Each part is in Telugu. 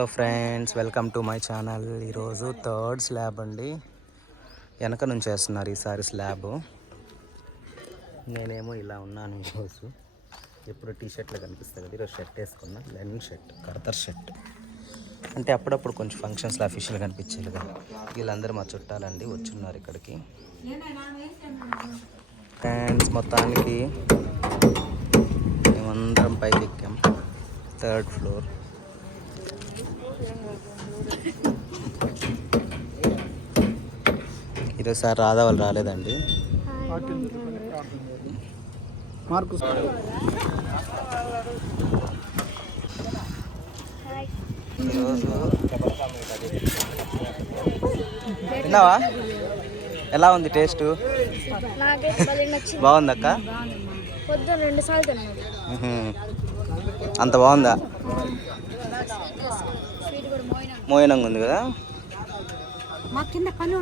Hello friends welcome to my channel ఈరోజు థర్డ్ స్లాబ్ అండి. వెనక నుంచి వేస్తున్నారు ఈసారి స్లాబ్ నేనేమో ఇలా ఉన్నాను ఈరోజు. ఎప్పుడు టీ షర్ట్లు కనిపిస్తుంది కదా ఈరోజు షర్ట్ వేసుకున్నా. లెనిన్ షర్ట్ కర్తర్ షర్ట్ అంటే అప్పుడప్పుడు కొంచెం ఫంక్షన్స్లో అఫీషియల్ కనిపించేది కదా. వీళ్ళందరూ మా చుట్టాలండి వచ్చున్నారు ఇక్కడికి. ఫ్రెండ్స్ మొత్తానికి మేమందరం పైకి ఎక్కాం థర్డ్ ఫ్లోర్ ఈరోజు సార్ రాధా వాళ్ళు రాలేదండి. మార్కు ఈరోజు విన్నావా ఎలా ఉంది టేస్ట్? బాగుందక్క. అంత బాగుందా? మోయనంగా ఉంది కదా? మా కింద పని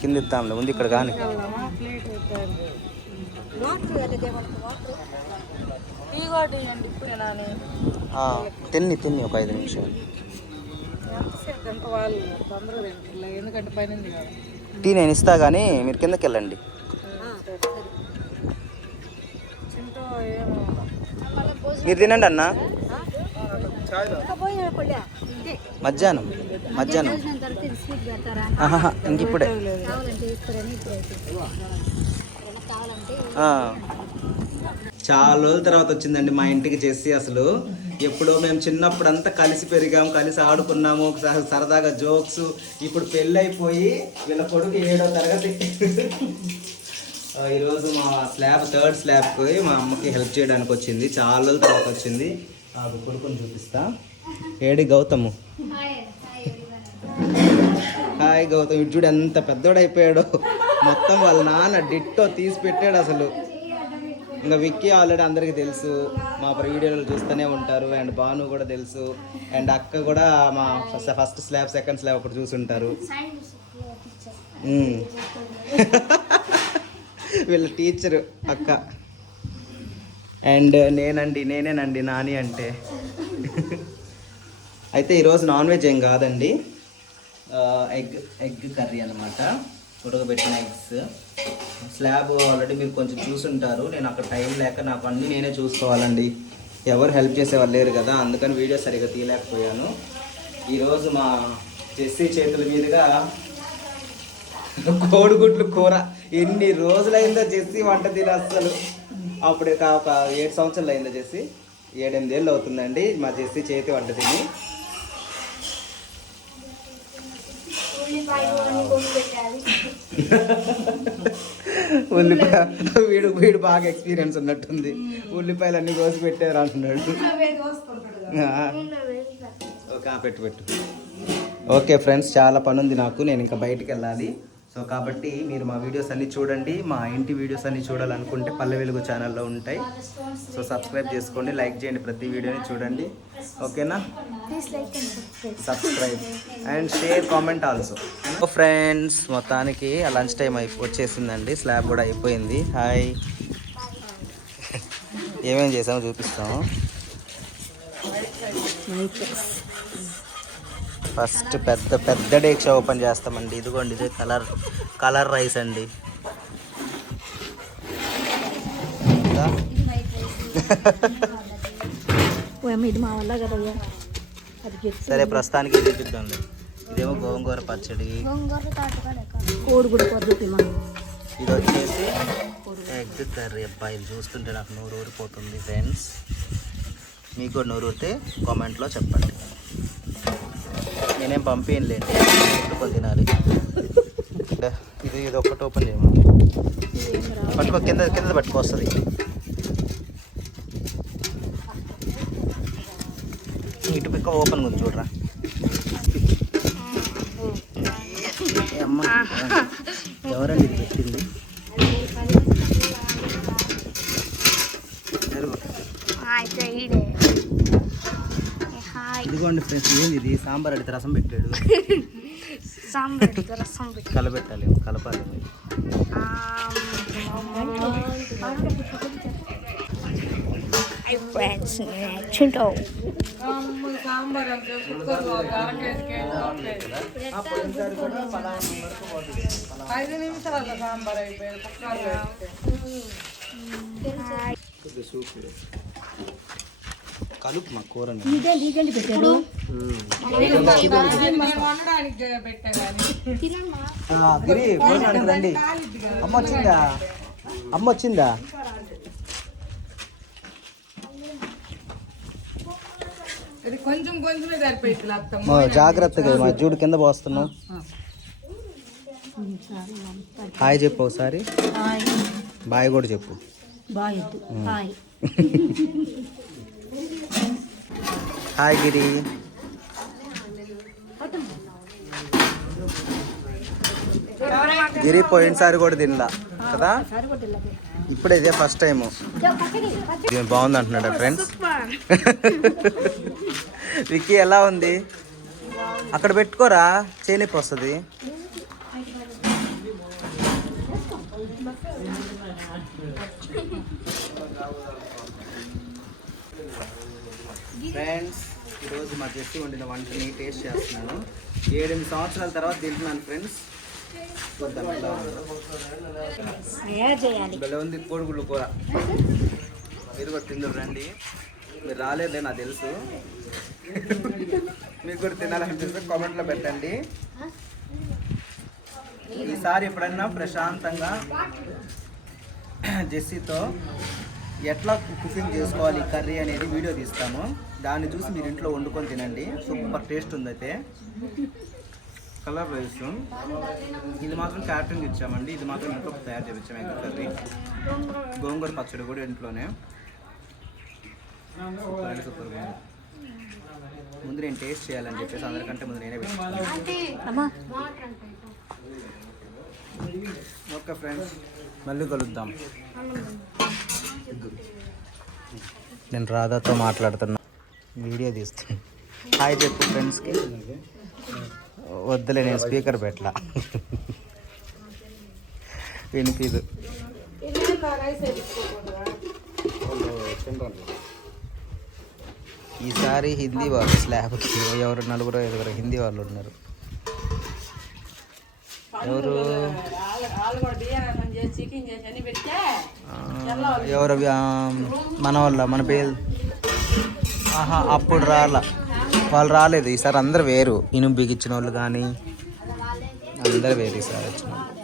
కింద ఇద్దాంలే ఉంది ఇక్కడ కానీ. తిన్ని తిన్ని ఒక ఐదు నిమిషాలు. టీ నేను ఇస్తా కానీ మీరు కిందకి వెళ్ళండి. మీరు తినండి అన్న. మధ్యాహ్నం మధ్యాహ్నం. ఇంక ఇప్పుడే. చాలా రోజుల తర్వాత వచ్చిందండి మా ఇంటికి చేసి అసలు. ఎప్పుడో మేము చిన్నప్పుడు అంతా కలిసి పెరిగాం కలిసి ఆడుకున్నాము స- సరదాగా జోక్స్. ఇప్పుడు పెళ్ళైపోయి వీళ్ళ కొడుకు ఏడో తరగతి. ఈరోజు మా స్లాబ్ థర్డ్ స్లాబ్కి మా అమ్మకి హెల్ప్ చేయడానికి వచ్చింది చాలా రోజుల తర్వాత వచ్చింది. నాకు కొడుకుని చూపిస్తా. ఏడి గౌతము? హాయ్ గౌతమ్ ఇటు చూడు ఎంత పెద్దోడైపోయాడు. మొత్తం వాళ్ళ నాన్న డిట్టో తీసి పెట్టాడు అసలు. ఇంకా విక్కీ ఆల్రెడీ అందరికీ తెలుసు. మా వీడియోలు చూస్తూనే ఉంటారు. అండ్ భాను కూడా తెలుసు. అండ్ అక్క కూడా మా first first slab second slab ఒకటి చూసుంటారు. వీళ్ళ టీచరు అక్క. అండ్ నేనండి నేనేనండి నాని అంటే. అయితే ఈరోజు నాన్ వెజ్ ఏం కాదండి. ఎగ్ ఎగ్ కర్రీ అనమాట ఉడకబెట్టిన ఎగ్స్. స్లాబ్ ఆల్రెడీ మీరు కొంచెం చూసుంటారు. నేను అక్కడ టైం లేక నాకు అన్నీ నేనే చూసుకోవాలండి. ఎవరు హెల్ప్ చేసేవాళ్ళు లేరు కదా అందుకని వీడియో సరిగ్గా తీయలేకపోయాను. ఈరోజు మా జెస్సీ చేతుల మీదుగా కోడిగుడ్లు కూర. ఎన్ని రోజులైందో జెస్సీ వంట తిన అస్సలు. అప్పుడు ఒక ఏడు సంవత్సరాలు అయిందో జెస్సీ ఏడెనిమిదేళ్ళు అవుతుందండి. మా జెస్సీ చేతి వంట తిని. ఉల్లిపాయ వీడు వీడు బాగా ఎక్స్పీరియన్స్ ఉన్నట్టుంది. ఉల్లిపాయలు అన్ని కోసి పెట్టారు అంటున్నాడు. ఓకే పెట్టు పెట్టు ఓకే ఫ్రెండ్స్ చాలా పని ఉంది నాకు. నేను ఇంకా బయటికి వెళ్ళాలి. సో కాబట్టి మీరు మా వీడియోస్ అన్ని చూడండి మా ఇంటి వీడియోస్ అన్ని చూడాలనుకుంటే పల్లె వెలుగు ఛానల్లో ఉంటాయి. సో సబ్స్క్రైబ్ చేసుకోండి లైక్ చేయండి ప్రతి వీడియోని చూడండి. ఓకేనా? Subscribe and share comment also friends మొత్తానికి లంచ్ టైం అయి వచ్చేసిందండి స్లాబ్ కూడా అయిపోయింది. హాయ్ ఏమేమి చేసామో చూపిస్తాము. ఫస్ట్ పెద్ద పెద్ద డేక్షా ఓపెన్ చేస్తామండి. ఇదిగోండి ఇది కలర్ కలర్ రైస్ అండి. సరే ప్రస్తుతానికి ఇది చూద్దాంలే ఇదేమో గోంగూర పచ్చడి. ఇది వచ్చేసి ఎగ్ కర్రీ. అబ్బాయి చూస్తుంటే నాకు నూరు ఊరిపోతుంది ఫ్రెండ్స్. మీకు కూడా నూరు ఊరితే కామెంట్లో చెప్పండి. నేనేం పంపించలేండి ఎప్పుడు తినాలి. ఇది ఇది ఒక్కటి ఓపెన్ చేయమా? పట్టుకో కింద కింద పట్టుకొస్తుంది ఇటు పిక్క ఓపెన్ ఉంది చూడరా. అమ్మ ఎవరండి ఇది పెట్టింది. అయితే ఇదిగోండి ఫ్రెండ్స్ ఏంది ఇది సాంబార్ అడిగితే రసం పెట్టాడు. సాంబార్ రసం పెట్టి కలబెట్టాలి కలపాలి ఫ్రెండ్స్ ఐదు నిమిషాలు సాంబార్. కలుపు మా కూరని గిరి భోజనానికి రండి. అమ్మ వచ్చిందా? అమ్మ వచ్చిందా? కొంచెం కొంచెమే సరిపోయింది జాగ్రత్తగా మా జూడు కింద పోస్తున్నాం. హాయ్ చెప్పు ఒకసారి. బాయ్ కూడా చెప్పు. హాయ్. హాయ్ గిరి. గిరి పోయినసారి కూడా తినలా కదా? ఇప్పుడు ఇదే ఫస్ట్ టైం ఇది బాగుంది అంటున్నాడు ఫ్రెండ్స్ విక్కీ ఎలా ఉంది? అక్కడ పెట్టుకోరా చేనిపి వస్తుంది. ఫ్రెండ్స్ ఈరోజు మా జెస్సి వండిన వంటని టేస్ట్ చేస్తున్నాను. ఏడెనిమిది సంవత్సరాల తర్వాత తింటున్నాను ఫ్రెండ్స్ భలే ఉంది కోడిగుడ్లు కూర. మీరు కూడా తిందరు రండి. మీరు రాలేదులే నాకు తెలుసు. మీకు కూడా తినాలనిపిస్తే కామెంట్లో పెట్టండి. ఈసారి ఎప్పుడన్నా ప్రశాంతంగా జెస్సీతో ఎట్లా కుకింగ్ చేసుకోవాలి కర్రీ అనేది వీడియో తీస్తాము. దాన్ని చూసి మీరు ఇంట్లో వండుకొని తినండి. సూపర్ టేస్ట్ ఉంది అయితే కలర్ రైస్. ఇది మాత్రం క్యాటరింగ్ ఇచ్చామండి. ఇది మాత్రం ఇంట్లో తయారు చేయించాము ఎగ్ కర్రీ. గోంగూర పచ్చడి కూడా ఇంట్లోనే. సూపర్. ముందు నేను టేస్ట్ చేయాలని చెప్పేసి అందరికంటే ముందు నేనే అమ్మా. ఓకే ఫ్రెండ్స్ మళ్ళీ కలుద్దాం. నేను రాధాతో మాట్లాడుతున్నా. వీడియో తీస్తున్నా. హాయ్ చెప్పు ఫ్రెండ్స్కి. వద్దులే నేను స్పీకర్ పెట్టలా. వినిపిదు ఈసారి హిందీ వాళ్ళు స్లాబ్కి ఎవరు నలుగురు ఐదుగురు హిందీ వాళ్ళు ఉన్నారు. ఎవరు? ఎవరు మన వాళ్ళ మన పేరు? ఆహా అప్పుడు రాల. వాళ్ళు రాలేదు. ఈసారి అందరు వేరు. ఇనుము బిగించిన వాళ్ళు కానీ అందరు వేరు ఈసారి వచ్చిన వాళ్ళు